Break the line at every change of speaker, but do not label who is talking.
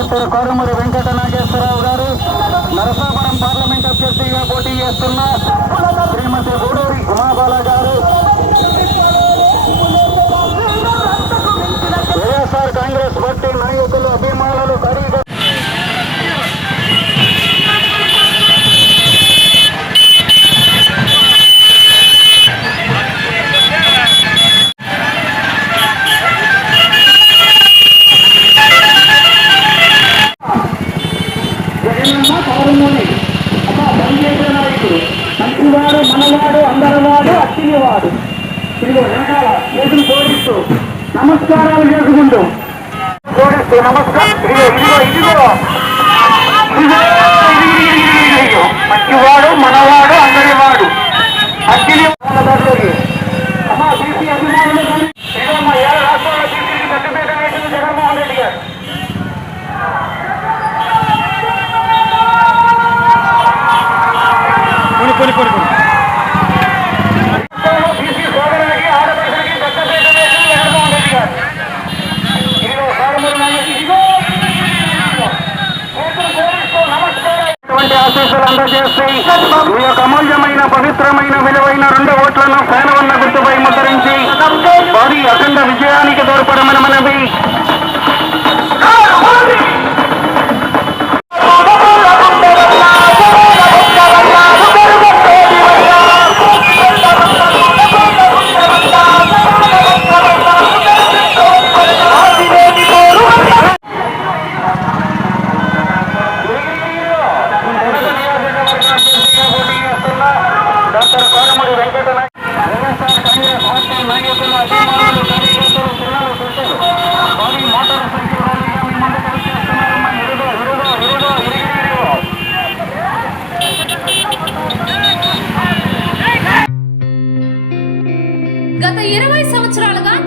Doctor కోరుమూరి Venkata Nageswararao గారు Narasapuram parliament అభ్యర్థిగా పోటీ చేస్తున్న శ్రీమతి గూడూరి ఉమాబాల గారు నాయకుడు మనవాడు అందరివాడు అట్టినివాడు ఇదిగో వెనకాల చేతులు జోడిస్తూ నమస్కారాలు చేసుకుంటూ. జోడిస్తూ నమస్కారం. ఇదిగో ఇదిగో ఇదిగో. మంచివాడు మనవాడు అందరివాడు. అట్టిని అభిమానులు ఇటువంటి ఆశీస్సులు మీ యొక్క అమూల్యమైన పవిత్రమైన విలువైన రెండు ఓట్లను పేనవన్న గుర్తుపై ముద్రించి వారి అఖండ విజయానికి తోడ్పడమని